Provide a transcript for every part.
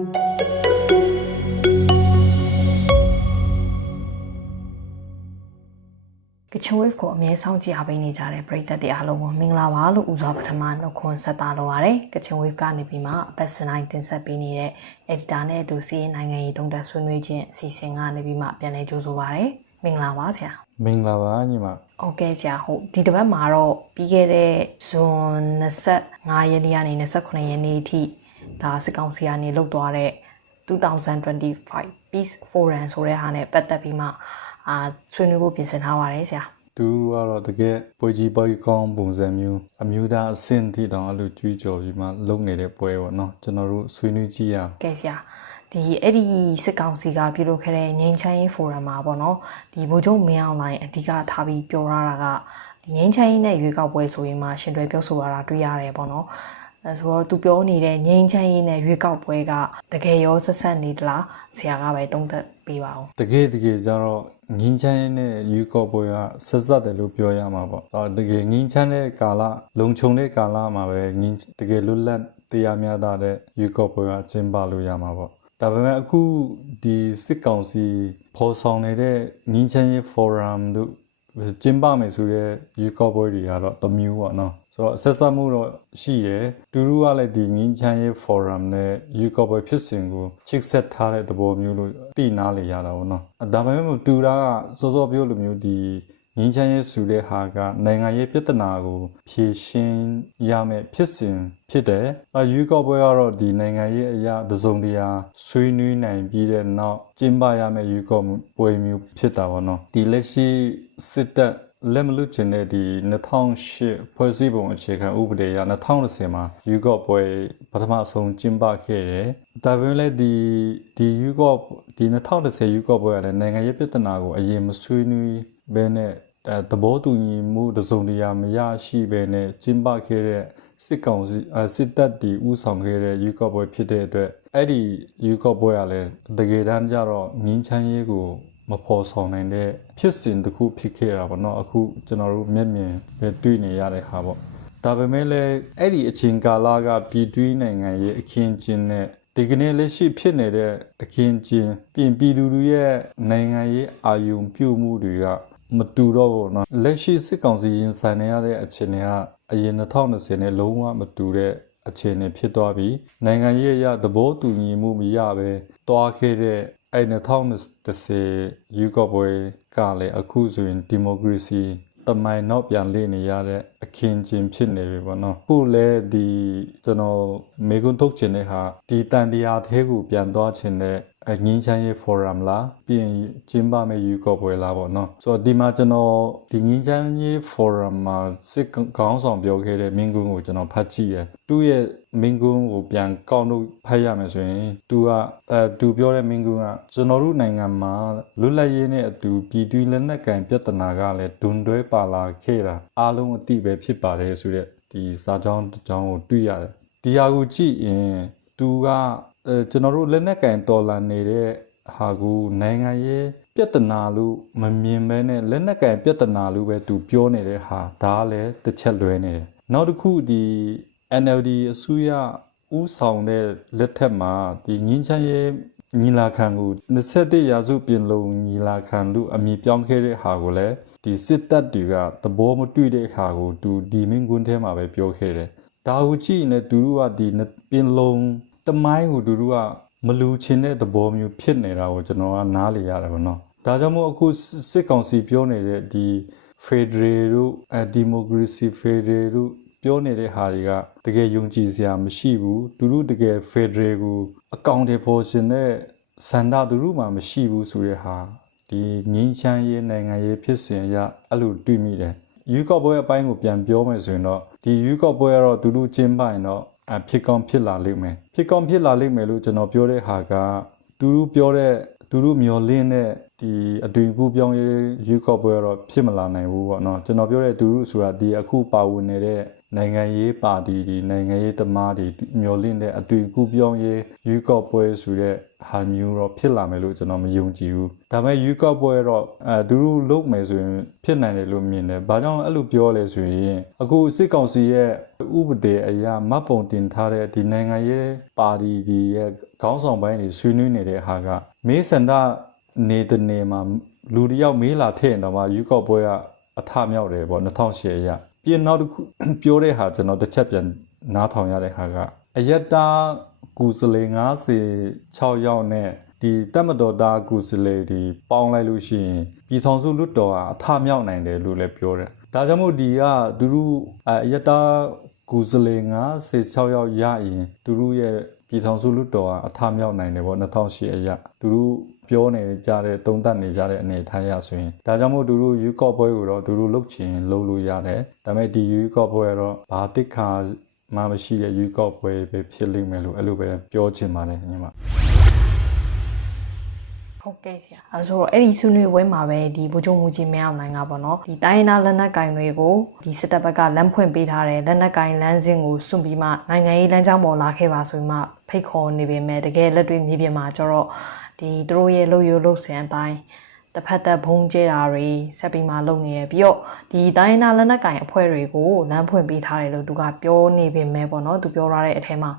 ကချင်ဝေးကိုအမြဲဆောင်ကြည့်အားပေးနေကြတဲ့ပရိသတ်တွေအားလုံးကိုမင်္ဂလာပါလို့ဦးစွာပထမနှုတ်ခွန်းဆက်တာလိုပါတယ်ကချင်ဝေးကနေပြီးမှအပတ်စနိုင်တင်ဆက်ပေးနေတဲ့ editor နဲ့အတူစီးရင်နိုင်ငံရေးတုံးတက်ဆွေးနွေးခြင်းအစီအစဉ်ကနေပြီးမှပြန်လည်ကြိုးဆိုပါရစေမင်္ဂလာပါဆရာမင်္ဂလာပါညီမဟုတ်ကဲ့ဆရာဟုတ်ဒီတစ်ပတ်မှာတော့ပြီးခဲ့တဲ့ဇွန်25ရက်နေ့ကနေ29ရက်နေ့အထိ ဒါစစ်ကောင်စီကနေလုတ်သွားတဲ့2025 Peace Forum ဆိုတဲ့ဟာနဲ့ပတ်သက်ပြီးမှအာဆွေးနွေးဖို့ပြင်ဆင်ထားပါတယ်ဆရာသူကတော့တကယ်ပွဲကြီးပွဲကောင်းပုံစံမျိုးအမျိုးသားအဆင့်ထိတောင်အဲ့လိုကြွေးကြော်ပြီးမှလုပ်နေတဲ့ပွဲပေါ့နော်ကျွန်တော်တို့ဆွေးနွေးကြည့်ရအောင်ကဲဆရာဒီအဲ့ဒီစစ်ကောင်စီကပြုလုပ်ခဲ့တဲ့ငိမ့်ချမ်းရေးဖိုရမ်မှာပေါ့နော်ဒီဗိုလ်ချုပ်မင်းအောင်လှိုင်အဓိကထားပြီးပြောရတာကဒီငိမ့်ချမ်းရေးနဲ့ရွေးကောက်ပွဲဆိုရင်မှရှင်တွဲပြောဆိုရတာတွေ့ရတယ်ပေါ့နော် အဲဆိုတော့သူပြောနေတဲ့ငိမ့်ချမ်းရေးနဲ့ရွေးကောက်ပွဲကတကယ်ရောဆက်ဆက်နေသလားဆရာကပဲတုံးသက်ပေးပါဦးတကယ်တကယ်ကျတော့ငင်းချမ်းရေးနဲ့ယူကော့ပွဲကဆက်ဆက်တယ်လို့ပြောရမှာပေါ့အော်တကယ်ငင်းချမ်းတဲ့ကာလလုံခြုံတဲ့ကာလမှာပဲငင်းတကယ်လွတ်လပ်တရားမျှတတဲ့ယူကော့ပွဲကကျင်းပလို့ရမှာပေါ့ဒါပေမဲ့အခုဒီစစ်ကောင်စီဖော်ဆောင်နေတဲ့ငင်းချမ်းရေး forum တို့ကျင်းပမယ်ဆိုတဲ့ယူကော့ပွဲတွေကတော့တစ်မျိုးပေါ့နော် ဆိုတော့ဆက်ဆက်မှုတော့ရှိရယ်တူတူကလည်းဒီငင်းချမ်းရေး forum နဲ့ယူကော့ပွဲဖြစ်စဉ်ကိုချစ်ဆက်ထားတဲ့သဘောမျိုးလို့သိနာလေရတာပေါ့နော်ဒါပေမဲ့တူတာကစောစောပြောလိုမျိုးဒီငင်းချမ်းရေးဆိုတဲ့ဟာကနိုင်ငံရေးပြဿနာကိုဖြေရှင်းရမယ်ဖြစ်စဉ်ဖြစ်တယ်။အယူကော့ပွဲကတော့ဒီနိုင်ငံရေးအရာတစုံတရာဆွေးနွေးနိုင်ပြီးတဲ့နောက်ကျင်းပရမယ်ယူကော့ပွဲမျိုးဖြစ်တာပေါ့နော်။ဒီလက်ရှိစစ်တပ် လက်မလွတ်ချင်တဲ့ဒီ2008ဖွဲ့စည်းပုံအခြေခံဥပဒေအရ2010မှာယူကော့ပွဲပထမဆုံးကျင်းပခဲ့တယ်။ဒါပေမဲ့လည်းဒီဒီယူကော့ဒီ2010ယူကော့ပွဲကလည်းနိုင်ငံရေးပြဿနာကိုအရင်မဆွေးနွေးဘဲနဲ့အဲသဘောတူညီမှုတစ်စုံတရာမရရှိဘဲနဲ့ကျင်းပခဲ့တဲ့စစ်ကောင်စီအဲစစ်တပ်တီဥဆောင်ခဲ့တဲ့ယူကော့ပွဲဖြစ်တဲ့အတွက်အဲ့ဒီယူကော့ပွဲကလည်းတကယ်တမ်းကျတော့ငင်းချမ်းရေးကို မဖော်ဆောင်နိုင်တဲ့ဖြစ်စဉ်တစ်ခုဖြစ်ခဲ့တာပေါ့နော်အခုကျွန်တော်တို့မျက်မြင်ပဲတွေ့နေရတဲ့ဟာပေါ့ဒါပေမဲ့လည်းအဲ့ဒီအချိန်ကာလကပြည်တွင်းနိုင်ငံရဲ့အခင်းကျင်းနဲ့ဒီကနေ့လက်ရှိဖြစ်နေတဲ့အခင်းကျင်းပြင်ပြည်သူတွေရဲ့နိုင်ငံရေးအာယုံပြုမှုတွေကမတူတော့ဘူးเนาะလက်ရှိစစ်ကောင်စီရင်ဆိုင်နေရတဲ့အခြေအနေကအရင်2020နဲ့လုံးဝမတူတဲ့အခြေအနေဖြစ်သွားပြီးနိုင်ငံရေးအရသဘောတူညီမှုမရပဲတွားခဲ့တဲ့ အဲ့2010ယူကော့ပွဲကလည်းအခုဆိုရင်ဒီမိုကရေစီတမိုင်တော့ပြန်လေ့နေရတဲ့အခင်းကျင်းဖြစ်နေပြီပေါ့နော်ခုလည်းဒီကျွန်တော်မေကွန်းထုတ်ချင်တဲ့ဟာဒီတန်တရားသေးကိုပြန်သွားချင်တဲ့ အငင်းချမ်းရေး forum လားပြီးရင်ကျင်းပမယ့်ယူကော့ပွဲလားပေါ့နော်ဆိုတော့ဒီမှာကျွန်တော်ဒီငင်းချမ်းရေး forum မှာစစ်ကောင်းဆောင်ပြောခဲ့တဲ့မင်းကွန်းကိုကျွန်တော်ဖတ်ကြည့်ရသူ့ရဲ့မင်းကွန်းကိုပြန်ကောက်လို့ဖတ်ရမယ်ဆိုရင်သူကအဲသူပြောတဲ့မင်းကွန်းကကျွန်တော်တို့နိုင်ငံမှာလွတ်လပ်ရေးနဲ့အတူပြည်တွင်းလက်နက်ကင်ပြဿနာကလည်းဒွန်တွဲပါလာခဲ့တာအားလုံးအတိပဲဖြစ်ပါတယ်ဆိုတဲ့ဒီစာကြောင်းတစ်ကြောင်းကိုတွေ့ရတယ်ဒီဟာကိုကြည့်ရင်သူက အဲကျွန်တော်တို့လက်နက်ကင်တော်လာနေတဲ့ဟာကိုနိုင်ငံရေးပြဿနာလို့မမြင်ဘဲနဲ့လက်နက်ကင်ပြဿနာလို့ပဲသူပြောနေတဲ့ဟာဒါကလည်းတစ်ချက်လွဲနေတယ်နောက်တစ်ခုဒီ NLD အစိုးရဥဆောင်တဲ့လက်ထက်မှာဒီငင်းချမ်းရေးညီလာခံကို21ရာစုပြင်လုံးညီလာခံလို့အမည်ပြောင်းခဲ့တဲ့ဟာကိုလည်းဒီစစ်တပ်တွေကသဘောမတွေ့တဲ့ဟာကိုသူဒီမင်းကွန်းထဲမှာပဲပြောခဲ့တယ်။ဒါကိုကြည့်ရင်လည်းသူတို့ကဒီပြင်လုံး တမိုင်းကိုသူတို့ကမလူချင်တဲ့သဘောမျိုးဖြစ်နေတာကိုကျွန်တော်ကနားလေရတယ်ဗောနော်။ဒါကြောင့်မို့အခုစစ်ကောင်စီပြောနေတဲ့ဒီ Federal တို့အဲဒီမိုကရေစီ Federal တို့ပြောနေတဲ့ဟာတွေကတကယ်ယုံကြည်စရာမရှိဘူးသူတို့တကယ် Federal ကိုအကောင့်တွေပေါ်ရှင်တဲ့စန္ဒသူတို့မှမရှိဘူးဆိုတဲ့ဟာဒီငင်းချမ်းရေးနိုင်ငံရေးဖြစ်စဉ်အရအဲ့လိုတွေ့မိတယ်ယူကော့ပွဲအပိုင်းကိုပြန်ပြောမယ်ဆိုရင်တော့ဒီယူကော့ပွဲကတော့သူတို့ကျင်းပရင်တော့ အဖြစ်ကောင်းဖြစ်လာလိမ့်မယ်ဖြစ်ကောင်းဖြစ်လာလိမ့်မယ်လို့ကျွန်တော်ပြောတဲ့ဟာကသူတို့ပြောတဲ့သူတို့မျောလင်းတဲ့ဒီအတွင်ကူပြောင်းရေးယူကော့ပွဲတော့ဖြစ်မလာနိုင်ဘူးပေါ့နော်ကျွန်တော်ပြောတဲ့သူတို့ဆိုတာဒီအခုပါဝင်နေတဲ့ နိုင်ငံရေးပါတီဒီနိုင်ငံရေးသမားတွေမျောလင့်တဲ့အတွေ့အကူပြောင်းရေးယူကော့ပွဲဆိုတဲ့ဟာမျိုးတော့ဖြစ်လာမယ်လို့ကျွန်တော်မယုံကြည်ဘူးဒါပေမဲ့ယူကော့ပွဲတော့အဲသူတို့လုပ်မယ်ဆိုရင်ဖြစ်နိုင်တယ်လို့မြင်တယ်ဘာကြောင့်အဲ့လိုပြောလဲဆိုရင်အခုစစ်ကောင်စီရဲ့ဥပဒေအရမတ်ပုံတင်ထားတဲ့ဒီနိုင်ငံရေးပါတီဒီရဲ့ခေါင်းဆောင်ပိုင်းတွေဆွေးနွေးနေတဲ့ဟာကမေးစန္ဒနေတဲ့နေမှာလူတစ်ယောက်မေးလာထည့်ရင်တော့မှယူကော့ပွဲကအထမြောက်တယ်ပေါ့2008အရ ပြင်နောက်တစ်ခုပြောတဲ့ဟာကျွန်တော်တစ်ချက်ပြန်နားထောင်ရတဲ့ဟာကအယက်တာကူစလေ96ယောက်နဲ့ဒီတက်မတော်သားကူစလေဒီပေါင်းလိုက်လို့ရှိရင်ပြည်ထောင်စုလွတ်တော်ကအထမြောက်နိုင်တယ်လို့လည်းပြောတယ်ဒါကြောင့်မို့ဒီကသူတို့အယက်တာကူစလေ96ယောက်ရရင်သူတို့ရဲ့ပြည်ထောင်စုလွတ်တော်ကအထမြောက်နိုင်တယ်ပေါ့2008အရသူတို့ ပြောနေကြတဲ့တုံးတက်နေကြတဲ့အနေအထားရဆိုရင်ဒါကြောင့်မို့သူတို့ယူကော့ပွဲကိုတော့သူတို့လုတ်ချင်လုတ်လို့ရတယ်ဒါပေမဲ့ဒီယူကော့ပွဲကတော့ဘာတစ်ခါမှမရှိတဲ့ယူကော့ပွဲပဲဖြစ်လိမ့်မယ်လို့အဲ့လိုပဲပြောချင်ပါတယ်ညီမဟုတ်ကဲ့ဆရာအဲဆိုတော့အဲ့ဒီဆွေးနွေးပွဲမှာပဲဒီဗိုလ်ချုပ်မူကြီးမင်းအောင်နိုင်ကပေါ့နော်ဒီတိုင်းရင်းသားလက်နက်ကင်တွေကိုဒီစစ်တပ်ဘက်ကလမ်းဖွင့်ပေးထားတဲ့လက်နက်ကင်လမ်းစဉ်ကိုစွန့်ပြီးမှနိုင်ငံရေးလမ်းကြောင်းပေါ်လာခဲ့ပါဆိုပြီးမှဖိတ်ခေါ်နေပေမဲ့တကယ်လက်တွေ့မြေပြင်မှာကျတော့ ဒီသူတို့ရဲ့လှုပ်ရိုးလှုပ်ဆင်အတိုင်းတစ်ဖက်သက်ဘုံကျဲတာတွေဆက်ပြီးမှလုပ်နေရပြီးတော့ဒီတိုင်းရင်းသားလက်နက်ကင်အဖွဲ့တွေကိုလမ်းဖွင့်ပေးထားတယ်လို့သူကပြောနေပေမဲ့ပေါ့နော်သူပြောထားတဲ့အထက်မှာ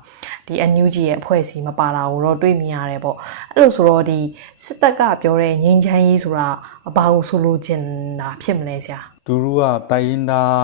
ဒီ NUG ရဲ့အဖွဲ့အစည်းမပါတာကိုတော့တွေ့မြင်ရတယ်ပေါ့အဲ့လိုဆိုတော့ဒီစစ်တပ်ကပြောတဲ့ငြိမ်းချမ်းရေးဆိုတာအဘာကိုဆိုလိုချင်တာဖြစ်မလဲဆရာသူတို့ကတိုင်းရင်းသား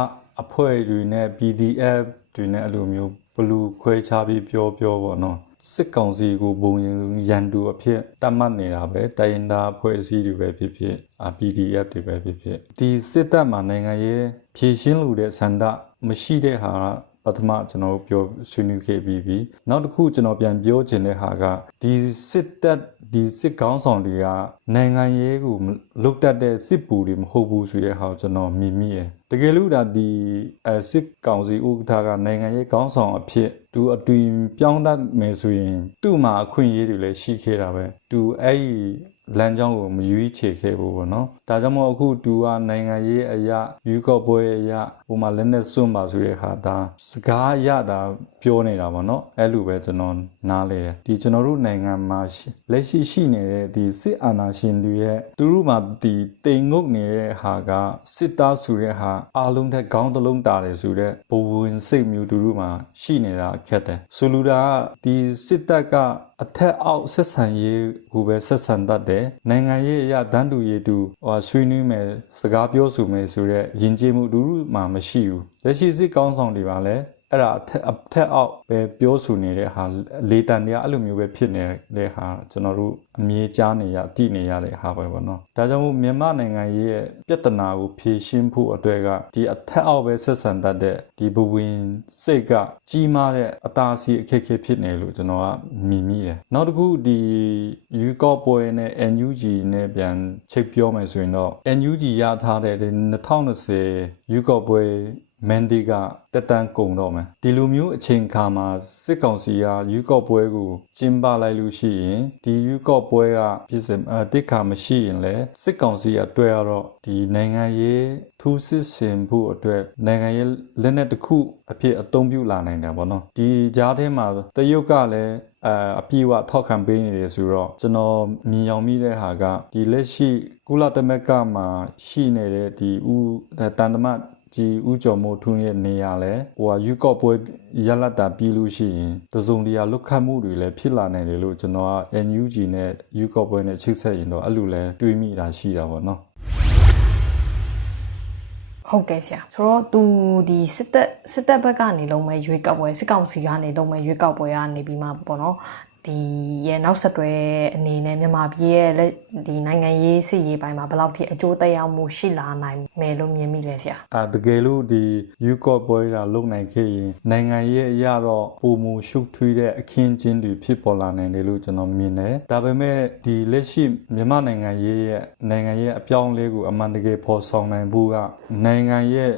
အဖွဲ့တွေနဲ့ PDF တွေနဲ့အဲ့လိုမျိုးဘလူခွဲခြားပြီးပြောပြောပေါ့နော် စစ်ကောင်စီကိုဘုံရင်ရန်သူအဖြစ်တတ်မှတ်နေတာပဲတိုင်းရင်းသားအဖွဲ့အစည်းတွေပဲဖြစ်ဖြစ်အာ PDF တွေပဲဖြစ်ဖြစ်ဒီစစ်တပ်မှာနိုင်ငံရေးဖြည့်ရှင်းလို့တဲ့ဆန္ဒမရှိတဲ့ဟာကပထမကျွန်တော်တို့ပြောဆွေးနွေးခဲ့ပြီးပြီနောက်တစ်ခုကျွန်တော်ပြန်ပြောချင်တဲ့ဟာကဒီစစ်တပ် ဒီစစ်ကောင်းဆောင်တွေကနိုင်ငံရေးကိုလုတ်တက်တဲ့စစ်ပူတွေမဟုတ်ဘူးဆိုတဲ့ဟာကိုကျွန်တော်မြင်မိရယ်တကယ်လို့ဒါဒီအစစ်ကောင်စီဥက္ကဋ္ဌကနိုင်ငံရေးကောင်းဆောင်အဖြစ်သူအတွင်ပြောင်းတတ်မယ်ဆိုရင်သူ့မှာအခွင့်အရေးတွေလည်းရှိခဲ့တာပဲသူအဲ့ဒီ လမ်းကြောင်းကိုမယူချေခဲ့ဘူးပေါ့နော်ဒါကြောင့်မို့အခုသူကနိုင်ငံရေးအရာယူကော့ပွဲအရာဟိုမှာလက်နဲ့စွန့်ပါဆိုတဲ့ဟာဒါစကားရတာပြောနေတာပေါ့နော်အဲ့လိုပဲကျွန်တော်နားလေတယ်ဒီကျွန်တော်တို့နိုင်ငံမှာရှိလက်ရှိရှိနေတဲ့ဒီစစ်အာဏာရှင်တွေရဲ့သူတို့မှာဒီတိမ်ငုတ်နေတဲ့ဟာကစစ်သားဆိုတဲ့ဟာအားလုံးထက်ခေါင်းတစ်လုံးတာတယ်ဆိုတဲ့ဘဝင်စိတ်မျိုးသူတို့မှာရှိနေတာခက်တယ်ဆိုလိုတာကဒီစစ်တပ်က အထက်အောက်ဆက်ဆံရေးကိုပဲဆက်ဆံတတ်တယ်နိုင်ငံရေးအရာတန်းတူရေးတူဟိုဆွေးနွေးမယ်စကားပြောဆိုမယ်ဆိုတော့ယဉ်ကျေးမှုတူတူမှမရှိဘူးလက်ရှိစစ်ကောင်းဆောင်တွေပါလဲ အဲ့ဒါအထက်အထက်အောက်ပဲပြောဆိုနေတဲ့ဟာလေတန်တွေကအဲ့လိုမျိုးပဲဖြစ်နေတဲ့ဟာကျွန်တော်တို့အမြဲကြားနေရတည်နေရတဲ့ဟာပဲပေါ့နော်ဒါကြောင့်မို့မြန်မာနိုင်ငံရဲ့ပြဿနာကိုဖြေရှင်းဖို့အတွက်ကဒီအထက်အောက်ပဲဆက်ဆံတတ်တဲ့ဒီဘဝင်စိတ်ကကြီးမားတဲ့အတားအဆီးအခက်အခဲဖြစ်နေလို့ကျွန်တော်ကမြင်မိတယ်နောက်တစ်ခုဒီယူကော့ပွဲနဲ့ NUG နဲ့ပြန်ချိတ်ပြောမယ်ဆိုရင်တော့ NUG ရထားတဲ့2020ယူကော့ပွဲ မန်ဒီကတက်တန်းကုံတော့မယ်ဒီလိုမျိုးအချိန်ခါမှာစစ်ကောင်စီကယူကော့ပွဲကိုကျင်းပလိုက်လို့ရှိရင်ဒီယူကော့ပွဲကပြည်စင်အတိတ်ခါမရှိရင်လည်းစစ်ကောင်စီကတွေ့ရတော့ဒီနိုင်ငံရေးထူးစစ်ဆင်ဖို့အတွက်နိုင်ငံရေးလက်နက်တစ်ခုအဖြစ်အသုံးပြုလာနိုင်တယ်ပေါ့နော်ဒီကြားထဲမှာတရုတ်ကလည်းအအပြည့်အဝထောက်ခံပေးနေတယ်ဆိုတော့ကျွန်တော်မြင်အောင်မိတဲ့ဟာကဒီလက်ရှိကုလသမဂ္ဂမှာရှိနေတဲ့ဒီဦးတန်တမတ် ကြီးဥကြော်မိုးထွန်းရဲ့နေရာလဲဟိုဟာယူကော့ပွဲရလတ်တာပြီးလို့ရှိရင်တစုံတရာလွတ်ခတ်မှုတွေလည်းဖြစ်လာနိုင်တယ်လို့ကျွန်တော်က NUG နဲ့ယူကော့ပွဲနဲ့ချိတ်ဆက်ရင်တော့အဲ့လိုလဲတွေးမိတာရှိတာပေါ့နော်ဟုတ်ကဲ့ဆရာဆိုတော့သူဒီစစ်တပ်စစ်တပ်ဘက်ကနေလုံးမဲ့ရွေးကောက်ပွဲစစ်ကောင်စီကနေလုံးမဲ့ရွေးကောက်ပွဲကနေပြီးမှပေါ့နော် ဒီရဲ့နောက်ဆက်တွဲအနေနဲ့မြန်မာပြည်ရဲ့လက်ဒီနိုင်ငံရေးစစ်ရေးပိုင်းမှာဘယ်လောက်ထိအကျိုးသက်ရောက်မှုရှိလာနိုင်မယ်လို့မြင်မိလဲဆရာအာတကယ်လို့ဒီယူကော့ပွဲကလုံနိုင်ခဲ့ရင်နိုင်ငံရေးအရာတော့ပုံမူရှုပ်ထွေးတဲ့အခင်းချင်းတွေဖြစ်ပေါ်လာနိုင်တယ်လို့ကျွန်တော်မြင်တယ်ဒါပေမဲ့ဒီလက်ရှိမြန်မာနိုင်ငံရေးရဲ့နိုင်ငံရေးအပြောင်းအလဲကိုအမှန်တကယ်ဖော်ဆောင်နိုင်ဖို့ကနိုင်ငံရဲ့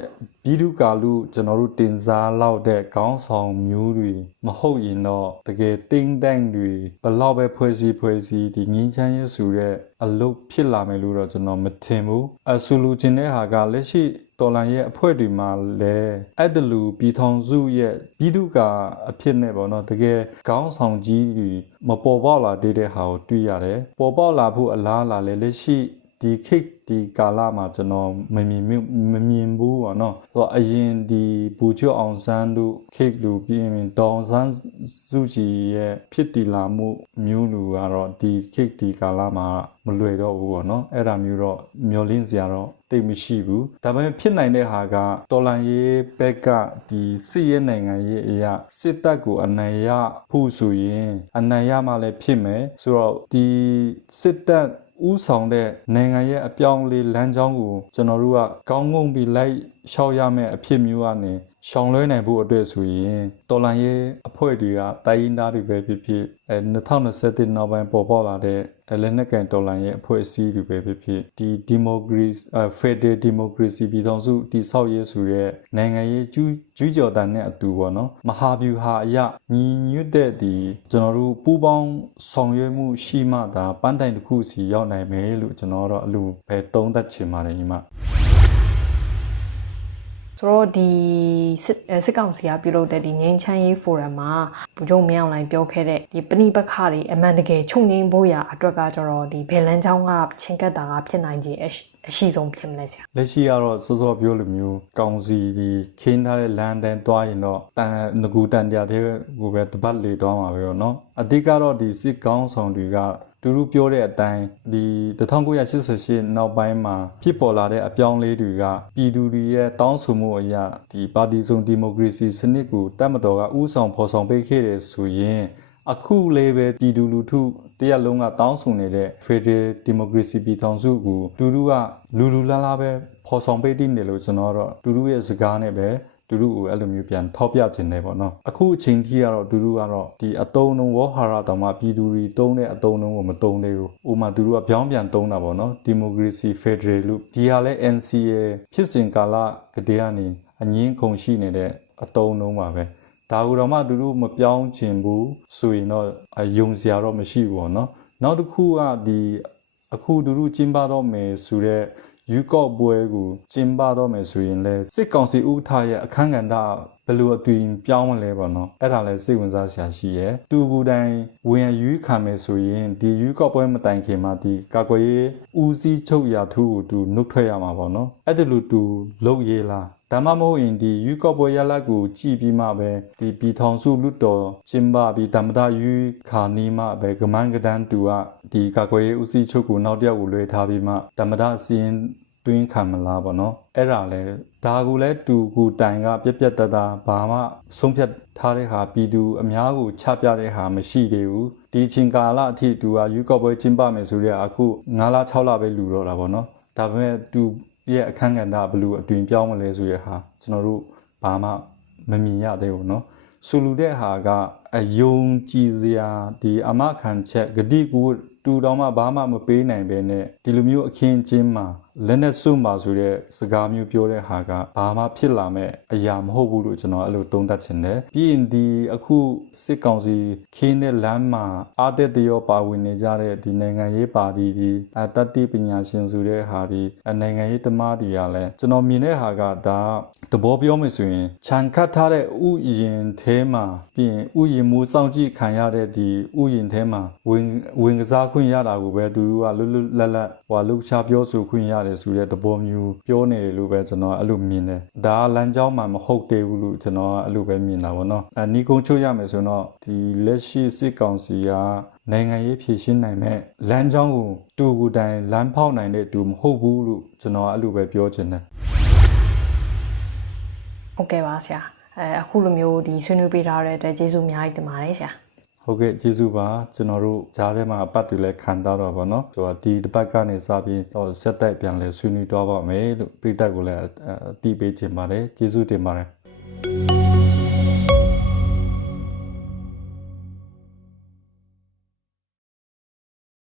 ပြည်သူ့ကာလူကျွန်တော်တို့တင်စားလောက်တဲ့ခေါင်းဆောင်မျိုးတွေမဟုတ်ရင်တော့တကယ်တင်းတန်းတွေဘလောက်ပဲဖွဲ့စည်းဖွဲ့စည်းဒီငင်းချမ်းရေးဆိုတဲ့အလုပ်ဖြစ်လာမယ်လို့တော့ကျွန်တော်မထင်ဘူးအဆူလူချင်းတဲ့ဟာကလက်ရှိတော်လန်ရဲ့အဖွဲ့တွေမှာလည်းအဲ့ဒါလူပြည်ထောင်စုရဲ့ပြည်သူကအဖြစ်နဲ့ပေါ့နော်တကယ်ခေါင်းဆောင်ကြီးတွေမပေါ်ပေါက်လာသေးတဲ့ဟာကိုတွေ့ရတယ်ပေါ်ပေါက်လာဖို့အလားအလာလည်းလက်ရှိ ဒီခိတ်ဒီကာလမှာကျွန်တော်မမြင်မမြင်ဘူးပေါ့နော်ဆိုတော့အရင်ဒီဘူချွတ်အောင်ဆန်းတို့ခိတ်လူပြီးရင်တောင်ဆန်းစုကြည်ရဲ့ဖြစ်တည်လာမှုမျိုးလူကတော့ဒီခိတ်ဒီကာလမှာမလွယ်တော့ဘူးပေါ့နော်အဲ့ဒါမျိုးတော့မျောလင်းစရာတော့တိတ်မရှိဘူးဒါပေမဲ့ဖြစ်နိုင်တဲ့ဟာကတော်လန်ရေးဘက်ကဒီစစ်ရဲနိုင်ငံရေးအရာစစ်တပ်ကိုအနိုင်ရဖို့ဆိုရင်အနိုင်ရမှလည်းဖြစ်မယ်ဆိုတော့ဒီစစ်တပ် ဥဆောင်တဲ့နိုင်ငံရဲ့အပြောင်းအလဲလမ်းကြောင်းကိုကျွန်တော်တို့ကကောင်းငုံပြီးလိုက်ရှောက်ရမယ့်အဖြစ်မျိုးကနေ ရှောင်လွှဲနိုင်ဖို့အတွက်ဆိုရင်တော်လန်ရေးအဖွဲ့တွေကတိုင်းရင်းသားတွေပဲဖြစ်ဖြစ်အဲ2021နောက်ပိုင်းပေါ်ပေါက်လာတဲ့လက်နက်ကန်တော်လန်ရေးအဖွဲ့အစည်းတွေပဲဖြစ်ဖြစ်ဒီဒီမိုကရေစီအဲဖက်ဒရယ်ဒီမိုကရေစီပြည်ထောင်စုတည်ဆောက်ရေးဆိုတဲ့နိုင်ငံရေးကျူးကျူးကျော်တန်တဲ့အတူပေါ့နော်မဟာဗျူဟာအရညီညွတ်တဲ့ဒီကျွန်တော်တို့ပူးပေါင်းဆောင်ရွက်မှုရှိမှဒါပန်းတိုင်တစ်ခုစီရောက်နိုင်မယ်လို့ကျွန်တော်တော့အလိုပဲသုံးသပ်ချင်ပါတယ်ညီမ ဆိုတော့ဒီစစ်အဲစစ်ကောင်စီကပြုလုပ်တဲ့ဒီငင်းချမ်းရေးဖိုရမ်မှာဘူဂျုံမင်းအောင်လိုင်းပြောခဲ့တဲ့ဒီပဏိပခတွေအမှန်တကယ်ချုပ်ငင်းဖို့ရအတွက်ကကျတော့ဒီဘယ်လန်းချောင်းကချင်းကပ်တာကဖြစ်နိုင်ခြင်း အရှိအရှိဆုံးဖြစ်မလဲဆရာ လက်ရှိကတော့စောစောပြောလိုမျိုးကောင်စီဒီခင်းထားတဲ့လမ်းတန်းတွားရင်တော့တန်ငကူတန်တရားတွေကိုပဲတပတ်လေတွားမှာပဲရောเนาะအဓိကတော့ဒီစစ်ကောင်းဆောင်တွေကသူတို့ပြောတဲ့အတိုင်းဒီ1988နောက်ပိုင်းမှာဖြစ်ပေါ်လာတဲ့အပြောင်းအလဲတွေကပြည်သူတွေရဲ့တောင်းဆိုမှုအရဒီပါတီစုံဒီမိုကရေစီစနစ်ကိုတက်မတော်ကဥဆောင်ဖော်ဆောင်ပေးခဲ့တယ်ဆိုရင် အခုလေးပဲပြည်သူလူထုတရက်လုံးကတောင်းဆိုနေတဲ့ Federal Democracy ပြည်ထောင်စုကိုတူတူကလူလူလားလားပဲဖော်ဆောင်ပေးတည်နေလို့ကျွန်တော်ကတော့တူတူရဲ့စကားနဲ့ပဲတူတူကိုအဲ့လိုမျိုးပြန်ထောက်ပြခြင်းတယ်ပေါ့နော်အခုအချိန်ကြီးကတော့တူတူကတော့ဒီအတုံးလုံးဝဟာရတောင်မှပြည်သူတွေတုံးတဲ့အတုံးလုံးကိုမတုံးသေးဘူး။ဥမာတူတူကပြောင်းပြန်တုံးတာပေါ့နော်ဒီမိုကရေစီဖက်ဒရယ်လို့ဒီဟာလဲ NCA ဖြစ်စဉ်ကာလကတည်းကနေအငင်းခုန်ရှိနေတဲ့အတုံးလုံးပါပဲ။ ဒါကူတော့မှတူတူမပြောင်းချင်ဘူးဆိုရင်တော့အယုံစရာတော့မရှိဘူးပေါ့နော်။နောက်တစ်ခုကဒီအခုတူတူကျင်းပတော့မယ်ဆိုတော့ယူကော့ပွဲကိုကျင်းပတော့မယ်ဆိုရင်လဲစစ်ကောင်စီဥထာရဲ့အခန်းကဏ္ဍဘယ်လိုအသွင်ပြောင်းမလဲပေါ့နော်အဲ့ဒါလဲစိတ်ဝင်စားစရာရှိရဲ့တူကူတိုင်းဝင်ယူခံမယ်ဆိုရင်ဒီယူကော့ပွဲမတိုင်ခင်မှာဒီကာကွယ်ရေးဦးစီးချုပ်ရာထူးကိုသူနှုတ်ထွက်ရမှာပေါ့နော်အဲ့ဒါလိုသူလုပ်ရေးလား ဒါမှမဟုတ်ရင်ဒီယူကော့ပွဲရလတ်ကိုကြည်ပြီးမှပဲဒီပြည်ထောင်စုလွတ်တော်ကျင်းပပြီးဓမ္မတာယူခါနီမှပဲကမန်းကဒန်တူကဒီကာကွယ်ရေးဦးစီးချုပ်ကိုနောက်တစ်ယောက်ကိုလွှဲထားပြီးမှဓမ္မတာစီရင်တွင်းခံမလားပေါ့နော်အဲ့ဒါလဲဒါကူလဲတူကူတိုင်ကပြက်ပြက်တသားဘာမှဆုံးဖြတ်ထားတဲ့ဟာပြည်သူအများကိုချပြတဲ့ဟာမရှိသေးဘူးဒီချင်းကာလအထိတူကယူကော့ပွဲကျင်းပမယ်ဆိုတော့အခု9လ6လပဲလူတော့တာပေါ့နော်ဒါပေမဲ့တူ ရဲ့အခန်းကဏ္ဍဘလို့အတွင်ပြောင်းမလဲဆိုတဲ့ဟာကျွန်တော်တို့ဘာမှမမြင်ရသေးဘူးเนาะဆိုလူတဲ့ဟာကအယုံကြည်စရာဒီအမခံချက်ဂတိကူတူတော်မှဘာမှမပေးနိုင်ပဲနဲ့ဒီလိုမျိုးအခင်းချင်းမှာ လက်နဲ့စွမှာဆိုတဲ့စကားမျိုးပြောတဲ့ဟာကဘာမှဖြစ်လာမဲ့အရာမဟုတ်ဘူးလို့ကျွန်တော်အဲ့လိုသုံးသပ်ချင်တယ်ပြီးရင်ဒီအခုစစ်ကောင်စီခင်းတဲ့လမ်းမှာအာတက်တရောပါဝင်နေကြတဲ့ဒီနိုင်ငံရေးပါတီဒီအတတိပညာရှင်ဆိုတဲ့ဟာဒီနိုင်ငံရေးသမားတွေကလည်းကျွန်တော်မြင်တဲ့ဟာကဒါတဘောပြောမယ်ဆိုရင်ခြံခတ်ထားတဲ့ဥယျင်ထဲမှာပြီးရင်ဥယျင်မူစောင့်ကြည့်ခံရတဲ့ဒီဥယျင်ထဲမှာဝင်ဝင်ကစားခွင့်ရတာကိုပဲသူတို့ကလွတ်လွတ်လပ်လပ်ဟိုလှုပ်ရှားပြောဆိုခွင့်ရတယ်ဆိုတဲ့သဘောမျိုးပြောနေတယ်လို့ပဲကျွန်တော်အဲ့လိုမြင်တယ်ဒါကလမ်းကြောင်းမှာမဟုတ်သေးဘူးလို့ကျွန်တော်ကအဲ့လိုပဲမြင်တာပေါ့နော်အနီကုန်းချုပ်ရမယ်ဆိုတော့ဒီလက်ရှိစစ်ကောင်စီကနိုင်ငံရေးဖြည့်ရှင်းနိုင်မဲ့လမ်းကြောင်းကိုတူကူတိုင်လမ်းဖောက်နိုင်တဲ့တူမဟုတ်ဘူးလို့ကျွန်တော်ကအဲ့လိုပဲပြောချင်တယ်ဟုတ်ကဲ့ပါဆရာအဲအခုလိုမျိုးဒီဆွေးနွေးပေးထားတဲ့အတွက်ကျေးဇူးအများကြီးတင်ပါတယ်ဆရာ ဟုတ်ကဲ့ကျေးဇူးပါကျွန်တော်တို့ဂျားထဲမှာအပတ်တွေလည်းခံတော့တော့ဗောနော်ဆိုတော့ဒီတစ်ပတ်ကနေစပြီးတော့ဆက်တိုက်ပြန်လဲဆွေးနွေးတော့ပါမယ်လို့ပြည်သက်ကိုလည်းအအတီးပေးခြင်းပါတယ်ကျေးဇူးတင်ပါတယ်